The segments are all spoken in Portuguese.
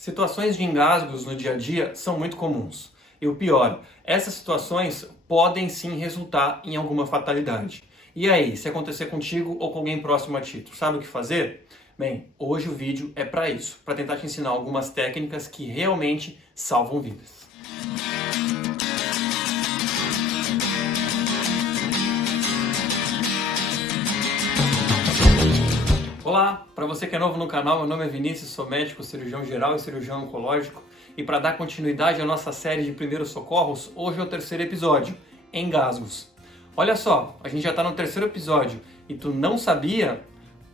Situações de engasgos no dia a dia são muito comuns. E o pior, essas situações podem sim resultar em alguma fatalidade. E aí, se acontecer contigo ou com alguém próximo a ti, tu sabe o que fazer? Bem, hoje o vídeo é para isso, para tentar te ensinar algumas técnicas que realmente salvam vidas. Olá, para você que é novo no canal, meu nome é Vinícius, sou médico, cirurgião geral e cirurgião oncológico. E para dar continuidade à nossa série de primeiros socorros, hoje é o terceiro episódio, engasgos. Olha só, a gente já está no terceiro episódio e tu não sabia,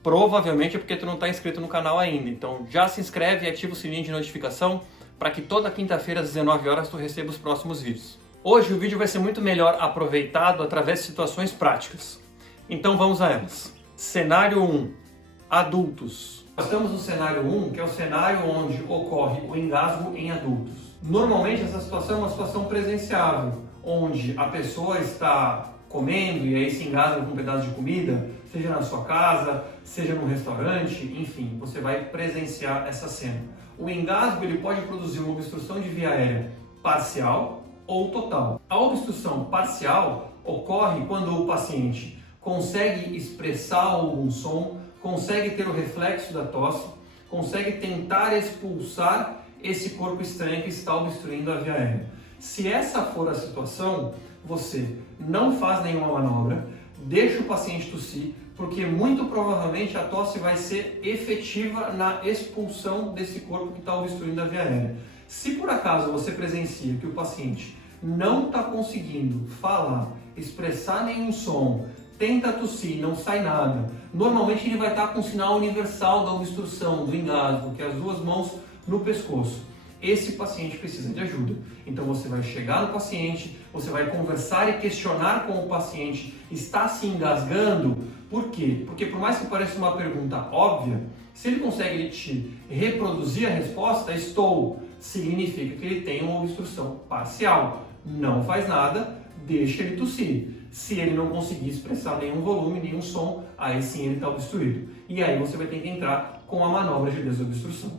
provavelmente é porque tu não está inscrito no canal ainda. Então já se inscreve e ativa o sininho de notificação para que toda quinta-feira às 19 horas tu receba os próximos vídeos. Hoje o vídeo vai ser muito melhor aproveitado através de situações práticas. Então vamos a elas. Cenário 1. Adultos. Nós estamos no cenário 1, que é o cenário onde ocorre o engasgo em adultos. Normalmente essa situação é uma situação presenciável, onde a pessoa está comendo e aí se engasga com um pedaço de comida, seja na sua casa, seja no restaurante, enfim, você vai presenciar essa cena. O engasgo ele pode produzir uma obstrução de via aérea parcial ou total. A obstrução parcial ocorre quando o paciente consegue expressar algum som, consegue ter o reflexo da tosse, consegue tentar expulsar esse corpo estranho que está obstruindo a via aérea. Se essa for a situação, você não faz nenhuma manobra, deixa o paciente tossir, porque muito provavelmente a tosse vai ser efetiva na expulsão desse corpo que está obstruindo a via aérea. Se por acaso você presencia que o paciente não está conseguindo falar, expressar nenhum som, tenta tossir, não sai nada. Normalmente ele vai estar com o sinal universal da obstrução, do engasgo, que é as duas mãos no pescoço. Esse paciente precisa de ajuda. Então você vai chegar no paciente, você vai conversar e questionar com o paciente, está se engasgando? Por quê? Porque por mais que pareça uma pergunta óbvia, se ele consegue te reproduzir a resposta, estou, significa que ele tem uma obstrução parcial. Não faz nada, deixa ele tossir. Se ele não conseguir expressar nenhum volume, nenhum som, aí sim ele está obstruído. E aí você vai ter que entrar com a manobra de desobstrução.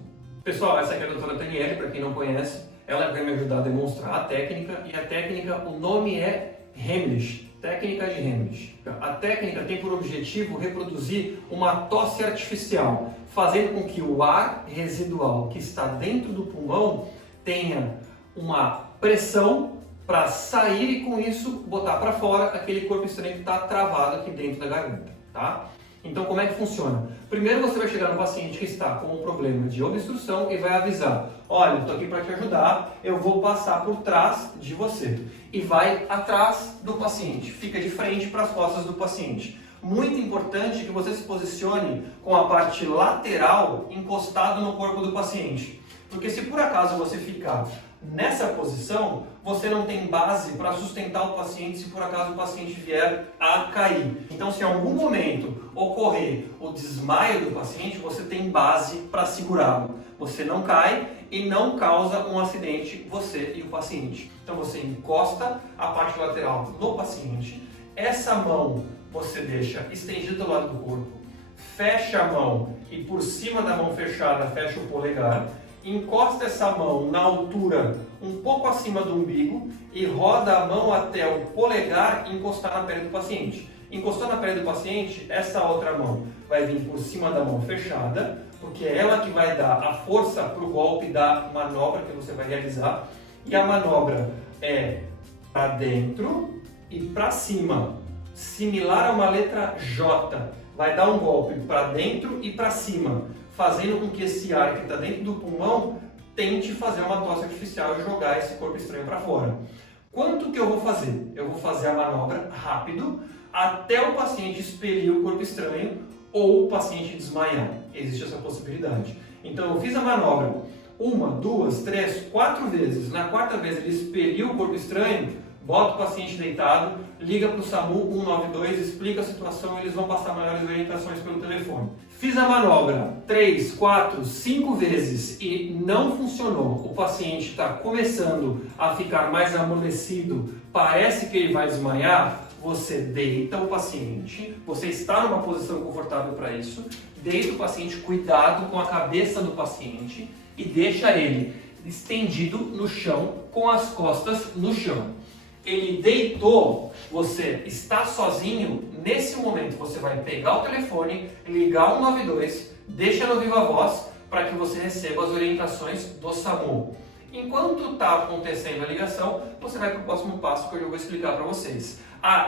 Pessoal, essa aqui é a doutora Daniele, para quem não conhece, ela vai me ajudar a demonstrar a técnica, e a técnica, o nome é Heimlich, técnica de Heimlich. A técnica tem por objetivo reproduzir uma tosse artificial, fazendo com que o ar residual que está dentro do pulmão tenha uma pressão para sair e com isso botar para fora aquele corpo estranho que está travado aqui dentro da garganta, tá? Então como é que funciona? Primeiro você vai chegar no paciente que está com um problema de obstrução e vai avisar: olha, estou aqui para te ajudar, eu vou passar por trás de você. E vai atrás do paciente, fica de frente para as costas do paciente. Muito importante que você se posicione com a parte lateral encostado no corpo do paciente. Porque se por acaso você ficar nessa posição, você não tem base para sustentar o paciente se por acaso o paciente vier a cair. Então, se em algum momento ocorrer o desmaio do paciente, você tem base para segurá-lo. Você não cai e não causa um acidente, você e o paciente. Então, você encosta a parte lateral no paciente, essa mão você deixa estendida do lado do corpo, fecha a mão e por cima da mão fechada fecha o polegar, encosta essa mão na altura um pouco acima do umbigo e roda a mão até o polegar encostar na pele do paciente. Encostou na pele do paciente, essa outra mão vai vir por cima da mão fechada, porque é ela que vai dar a força para o golpe da manobra que você vai realizar. E a manobra é para dentro e para cima, similar a uma letra J. Vai dar um golpe para dentro e para cima, fazendo com que esse ar que está dentro do pulmão tente fazer uma tosse artificial e jogar esse corpo estranho para fora. Quanto que eu vou fazer? Eu vou fazer a manobra rápido até o paciente expelir o corpo estranho ou o paciente desmaiar. Existe essa possibilidade. Então eu fiz a manobra 1, 2, 3, 4 vezes. Na quarta vez ele expeliu o corpo estranho, bota o paciente deitado, liga para o SAMU 192, explica a situação e eles vão passar maiores orientações pelo telefone. Fiz a manobra 3, 4, 5 vezes e não funcionou. O paciente está começando a ficar mais amolecido, parece que ele vai desmaiar. Você deita o paciente, você está numa posição confortável para isso, deita o paciente, cuidado com a cabeça do paciente, e deixa ele estendido no chão, com as costas no chão. Ele deitou, você está sozinho, nesse momento você vai pegar o telefone, ligar 192, deixa no Viva Voz para que você receba as orientações do SAMU. Enquanto está acontecendo a ligação, você vai para o próximo passo que eu vou explicar para vocês.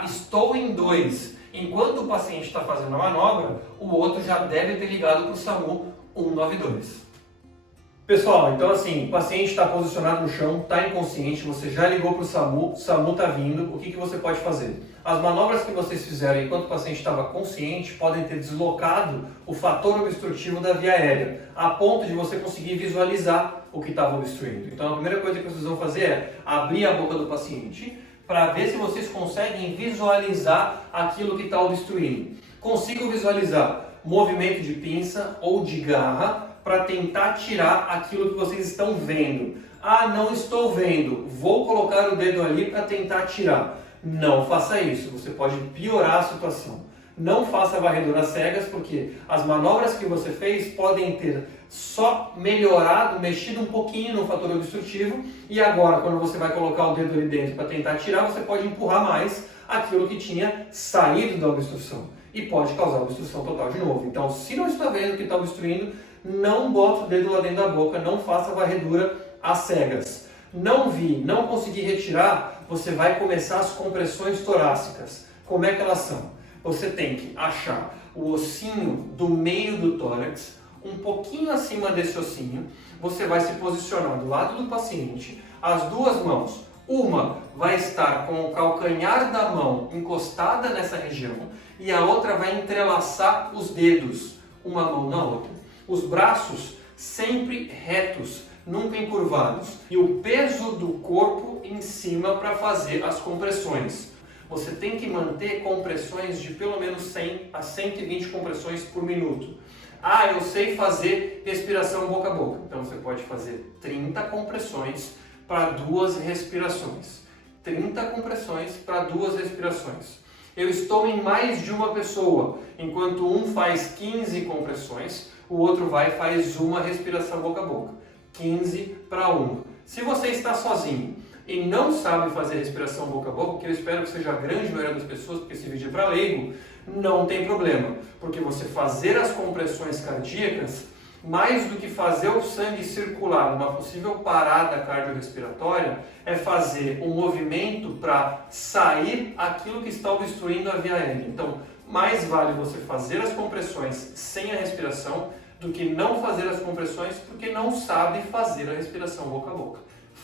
Estou em 2. Enquanto o paciente está fazendo a manobra, o outro já deve ter ligado para o SAMU 192. Pessoal, então assim, o paciente está posicionado no chão, está inconsciente, você já ligou para o SAMU está vindo, o que você pode fazer? As manobras que vocês fizeram enquanto o paciente estava consciente podem ter deslocado o fator obstrutivo da via aérea, a ponto de você conseguir visualizar o que estava obstruindo. Então a primeira coisa que vocês vão fazer é abrir a boca do paciente para ver se vocês conseguem visualizar aquilo que está obstruindo. Consigo visualizar movimento de pinça ou de garra para tentar tirar aquilo que vocês estão vendo. Não estou vendo, vou colocar o dedo ali para tentar tirar. Não faça isso, você pode piorar a situação. Não faça varredura cegas, porque as manobras que você fez podem ter só melhorado, mexido um pouquinho no fator obstrutivo, e agora, quando você vai colocar o dedo ali dentro para tentar tirar, você pode empurrar mais aquilo que tinha saído da obstrução, e pode causar obstrução total de novo. Então, se não está vendo o que está obstruindo, não bota o dedo lá dentro da boca, não faça varredura às cegas. Não vi, não consegui retirar, você vai começar as compressões torácicas. Como é que elas são? Você tem que achar o ossinho do meio do tórax, um pouquinho acima desse ossinho, você vai se posicionar do lado do paciente, as duas mãos, uma vai estar com o calcanhar da mão encostada nessa região e a outra vai entrelaçar os dedos, uma mão na outra. Os braços sempre retos, nunca encurvados, e o peso do corpo em cima para fazer as compressões. Você tem que manter compressões de pelo menos 100 a 120 compressões por minuto. Eu sei fazer respiração boca a boca. Então você pode fazer 30 compressões para 2 respirações. 30 compressões para 2 respirações. Eu estou em mais de uma pessoa, enquanto um faz 15 compressões, o outro vai e faz uma respiração boca a boca. 15 para 1. Se você está sozinho e não sabe fazer respiração boca a boca, que eu espero que seja a grande maioria das pessoas, porque esse vídeo é para leigo, não tem problema, porque você fazer as compressões cardíacas, mais do que fazer o sangue circular numa possível parada cardiorrespiratória, é fazer um movimento para sair aquilo que está obstruindo a via aérea. Então, mais vale você fazer as compressões sem a respiração do que não fazer as compressões porque não sabe fazer a respiração boca a boca.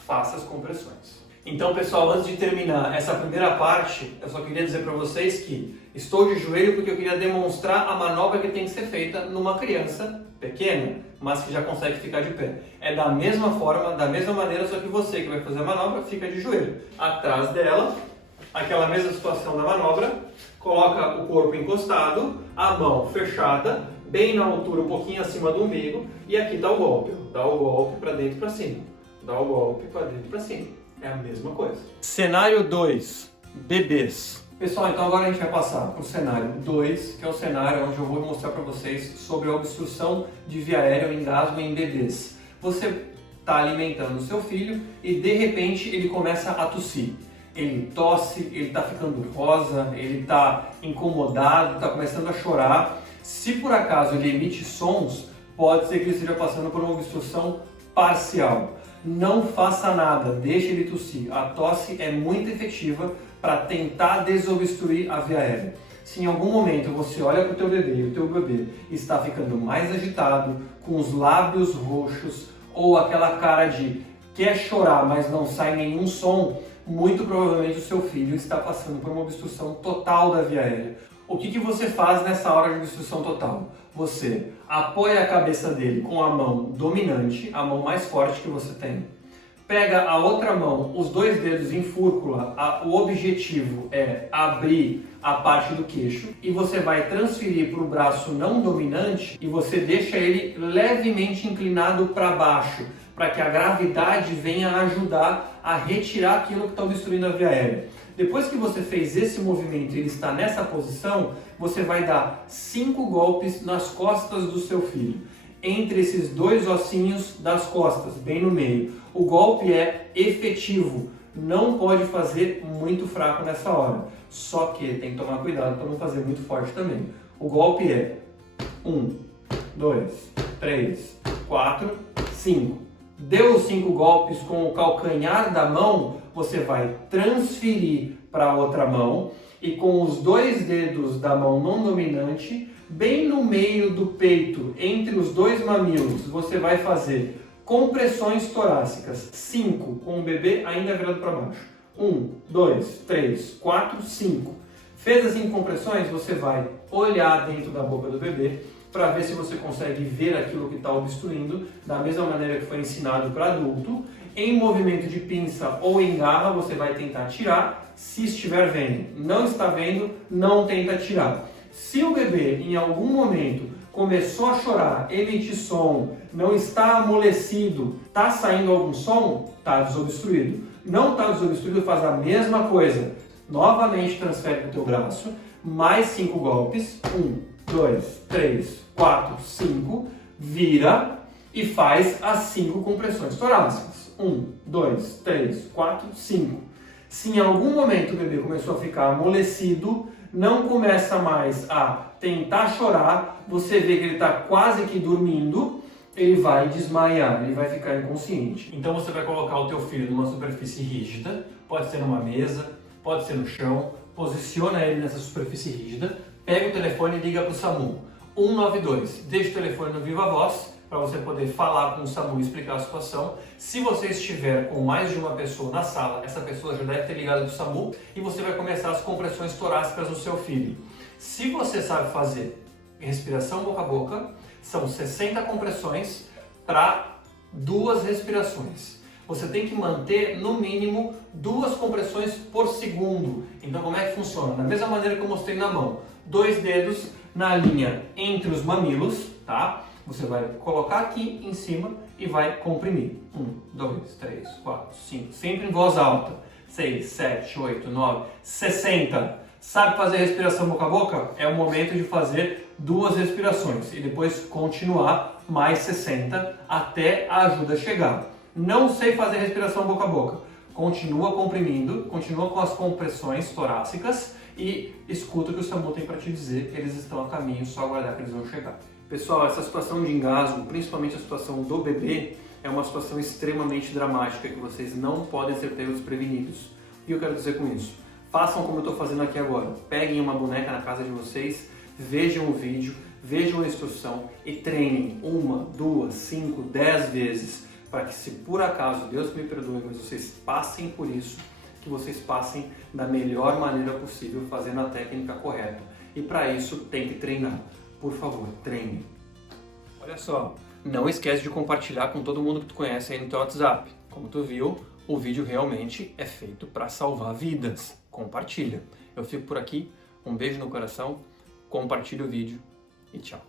Faça as compressões. Então, pessoal, antes de terminar essa primeira parte, eu só queria dizer para vocês que estou de joelho porque eu queria demonstrar a manobra que tem que ser feita numa criança pequena, mas que já consegue ficar de pé. É da mesma forma, da mesma maneira, só que você que vai fazer a manobra fica de joelho. Atrás dela, aquela mesma situação da manobra, coloca o corpo encostado, a mão fechada, bem na altura, um pouquinho acima do umbigo, e aqui dá o golpe. Dá o golpe para dentro e para cima. Dá o golpe para dentro e para cima. É a mesma coisa. Cenário 2. Bebês. Pessoal, então agora a gente vai passar para o cenário 2, que é o cenário onde eu vou mostrar para vocês sobre a obstrução de via aérea ou engasgo em bebês. Você está alimentando o seu filho e de repente ele começa a tossir. Ele tosse, ele está ficando rosa, ele está incomodado, está começando a chorar. Se por acaso ele emite sons, pode ser que ele esteja passando por uma obstrução parcial. Não faça nada, deixe ele tossir. A tosse é muito efetiva para tentar desobstruir a via aérea. Se em algum momento você olha para o teu bebê e o teu bebê está ficando mais agitado, com os lábios roxos ou aquela cara de quer chorar, mas não sai nenhum som, muito provavelmente o seu filho está passando por uma obstrução total da via aérea. O que você faz nessa hora de obstrução total? Você apoia a cabeça dele com a mão dominante, a mão mais forte que você tem. Pega a outra mão, os 2 dedos em fúrcula, o objetivo é abrir a parte do queixo e você vai transferir para o braço não dominante e você deixa ele levemente inclinado para baixo, para que a gravidade venha ajudar a retirar aquilo que está obstruindo a via aérea. Depois que você fez esse movimento e ele está nessa posição, você vai dar 5 golpes nas costas do seu filho. entre esses dois ossinhos das costas, bem no meio. O golpe é efetivo, não pode fazer muito fraco nessa hora. Só que tem que tomar cuidado para não fazer muito forte também. O golpe é 1, 2, 3, 4, 5. Deu os 5 golpes com o calcanhar da mão, você vai transferir para a outra mão e com os 2 dedos da mão não dominante, bem no meio do peito, entre os 2 mamilos, você vai fazer compressões torácicas. 5, com o bebê ainda virado para baixo. 1, 2, 3, 4, 5. Fez as 5 compressões, você vai olhar dentro da boca do bebê para ver se você consegue ver aquilo que está obstruindo, da mesma maneira que foi ensinado para adulto. Em movimento de pinça ou em garra, você vai tentar tirar, se estiver vendo. Não está vendo, não tenta tirar. Se o bebê, em algum momento, começou a chorar, emitir som, não está amolecido, está saindo algum som, está desobstruído. Não está desobstruído, faz a mesma coisa. Novamente transfere para o teu braço, mais 5 golpes. 1, 2, 3, 4, 5. Vira e faz as 5 compressões torácicas. 1, 2, 3, 4, 5. Se em algum momento o bebê começou a ficar amolecido, não começa mais a tentar chorar, você vê que ele está quase que dormindo, ele vai desmaiar, ele vai ficar inconsciente. Então você vai colocar o teu filho numa superfície rígida, pode ser numa mesa, pode ser no chão, posiciona ele nessa superfície rígida, pega o telefone e liga para o SAMU. 192, deixa o telefone no viva voz, para você poder falar com o SAMU e explicar a situação. Se você estiver com mais de uma pessoa na sala, essa pessoa já deve ter ligado para o SAMU e você vai começar as compressões torácicas no seu filho. Se você sabe fazer respiração boca a boca, são 60 compressões para 2 respirações. Você tem que manter no mínimo 2 compressões por segundo. Então como é que funciona? Da mesma maneira que eu mostrei na mão. 2 dedos na linha entre os mamilos, tá? Você vai colocar aqui em cima e vai comprimir. 1, 2, 3, 4, 5. Sempre em voz alta. 6, 7, 8, 9, 60. Sabe fazer respiração boca a boca? É o momento de fazer 2 respirações e depois continuar mais 60 até a ajuda chegar. Não sei fazer respiração boca a boca. Continua comprimindo, continua com as compressões torácicas e escuta o que o SAMU tem para te dizer. Eles estão a caminho, só aguardar que eles vão chegar. Pessoal, essa situação de engasgo, principalmente a situação do bebê, é uma situação extremamente dramática que vocês não podem ser pegos desprevenidos. O que eu quero dizer com isso? Façam como eu estou fazendo aqui agora. Peguem uma boneca na casa de vocês, vejam o vídeo, vejam a instrução e treinem 1, 2, 5, 10 vezes para que, se por acaso, Deus me perdoe, mas vocês passem por isso, que vocês passem da melhor maneira possível, fazendo a técnica correta. E para isso tem que treinar. Por favor, treine. Olha só, não esquece de compartilhar com todo mundo que tu conhece aí no teu WhatsApp. Como tu viu, o vídeo realmente é feito para salvar vidas. Compartilha. Eu fico por aqui, um beijo no coração, compartilha o vídeo e tchau.